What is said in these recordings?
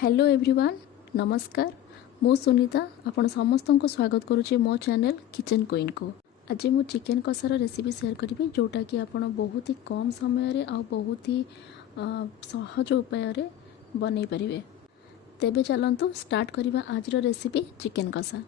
Hello everyone नमस्कार मो सुनीता आपण समस्त को स्वागत करुच्ची मो चैनल किचन क्वीन को। आज मु चिकेन कषार रेसिपी शेयर करी जोटा कि आपण बहुत ही कम समय रे आ बहुत ही सहज उपाय रे बनै परिबे। तेबे चलंतु स्टार्ट करिबा आज रो रेसिपी चिकेन कषा।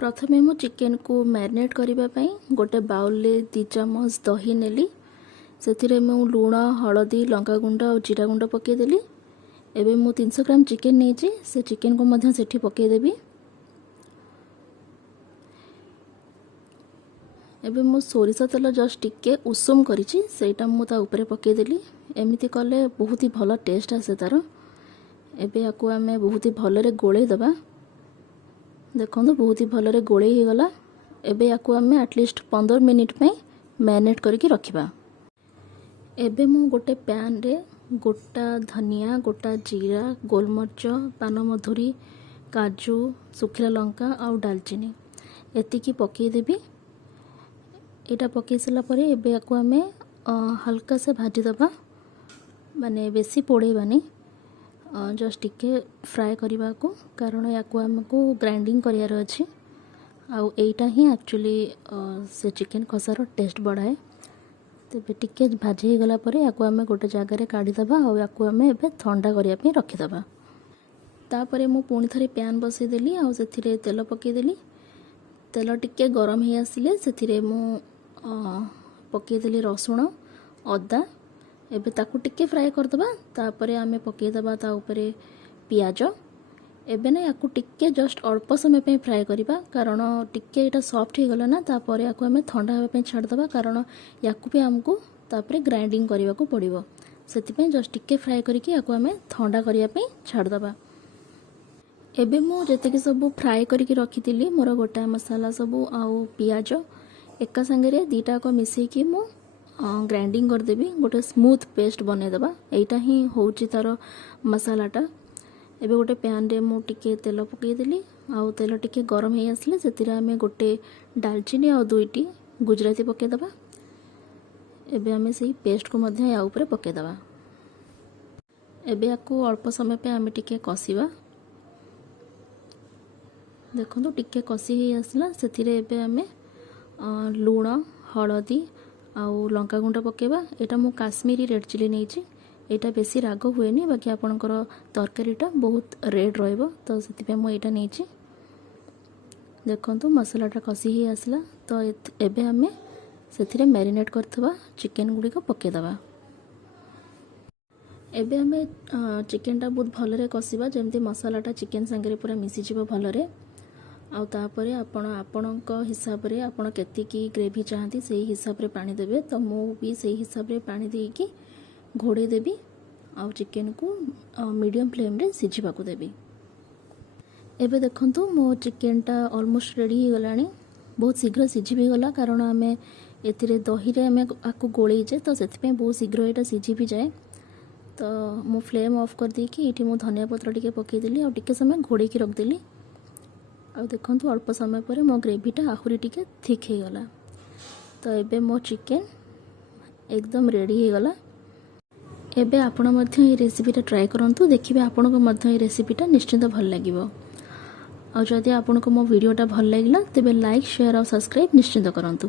प्रथमे मु चिकेन को मैरिनेट करने गोटे बाउल ले 2 चम्मच दही नेली। से मु लुण हलदी लंका गुंड और जीरा गुंड पकईदेली। एबे मु 300 ग्राम चिकेन नहीं से चिकेन को मध्य सेठी पकईदेवी। एबे मु सोरिष तेल जस्ट टिके उषुम करिछि सेटा मु ता ऊपर पकईदेली। एमिति कले बहुत ही भल टेस्ट आसे तार। एबे याकू आमे बहुत ही भल रे गोळे दबा। देखो बहुत ही भल रे गोळे ही गला। एबे याकू आमे एटलीस्ट 15 मिनिट पे मैरिनेट करके रखिबा। एबे मु गोटे पैन रे गोटा धनिया गोटा जीरा गोलमर्च पानमधुरी काजू सुखिला लंका और दालचीनी एतिकी पकई देबी। एटा पकई सला परे एबे याकू आमे हल्का से भाजी दबा, माने बेसी पोड़ेबानी, जस्ट टिके फ्राए करने को, कारण या आमको ग्राइंडिंग करार अच्छी। आउ एटा ही एक्चुअली से चिकेन कषार टेस्ट बढ़ाए। तेबे टिके भाजी गला परे या आमे गोटे जगार काढ़ीदबा और या आमे ठंडा करने रखीदबा। तापरे मु पुणी थरे पैन बसईदेली और से तेल पकईदेली। तेल टिके गरम हो आसिले से मु पकईदेली रसुण अदा। एबे ताकू टिके फ्राए करदबा। तापरे आमे पकईदबा ता ऊपरे पियाज। एबे ना याकू टिके जस्ट अल्प समय पे फ्राए करिबा, कारण टिके एटा सॉफ्ट हो गला ना। तापरे याकू आमे ठंडा होबा पे छाड़ दबा, कारण याकू भी हमको तापरे ग्राइंडिंग करबा को पड़िबो। सेति पे जस्ट टिके फ्राए करके याकू आमे ठंडा करिया पे छाड़ दबा। एबे मु जते के सब फ्राए करके रखितिली मोर गोटा मसाला सब आउ पियाज एका संगे रे दीटा को मिसई की मु ग्राइंडिंग करदेवी। गोटे स्मूथ पेस्ट बनईदबा। एटा ही होची तार मसालाटा। एबे गोटे पैन रे मु टिके तेल पकईदेली आउ तेल टिके गरम हो आसले से आमे गोटे दालचीनी और 2टी गुजराती पकईदबा। एबे आमे सही पेस्ट को मध्य या ऊपर पकईदबा। एबे याकू अल्प समय पे आमे टिके कसीबा। देखो टिके कसी ही आसला सेथिरे एबे आमे लूण हलदी आउ लंका गुंड पकेबा। एटा मु काश्मीरी रेड चिली नहीं। एटा बेसी राग हुएनी, बाकी आपणकर तरकारीटा बहुत रेड रहिबो तो सेति मु एटा नहीं। देखंतु मसालाटा कसी ही आसला तो एबे आमे सेथिरे मैरिनेट करथबा चिकेन गुडी को पकेदबा। एबे आमे चिकेनटा बहुत भलरे कसीबा जेमती मसालाटा चिकेन संगे पूरा मिसी जिवो भलरे। आउ तापरे आपणक हिसाब रे आपण केतिकी ग्रेवी चाहती से हिसाब रे पानी देबे। तो मु भी से हिसाब रे पानी देकी घोड़े देबी आउ चिकेन को मीडियम फ्लेम रे सिझिबा को देबी। एबे देखंतु मो चिकेनटा ऑलमोस्ट रेडी हो गलानी। बहुत शीघ्र सिझी भी गला, कारण आमे एथिरे दही रे आमे आकु गोळै जे तो सेति पे बहुत शीघ्र एटा सिझी भी जाए। तो मु फ्लेम ऑफ कर देकी एठी मु धनिया पत्र टिके पकई देली और टिके समय घोड़े की रख देली। आ देखंतु अल्प समय पर मो ग्रेवीटा आहुरी टिके थिक हो गला। तो एबे मो चिकेन एकदम रेडी हो गला। एबे आपण मध्य ये रेसिपीटा ट्राए करंतु, देखिबे आपण को मध्य ये रेसिपीटा निश्चित भल लागिवो। आ जदि आपण को मो वीडियोटा भल लागिला तेबे लाइक शेयर और सब्सक्राइब निश्चित करंतु।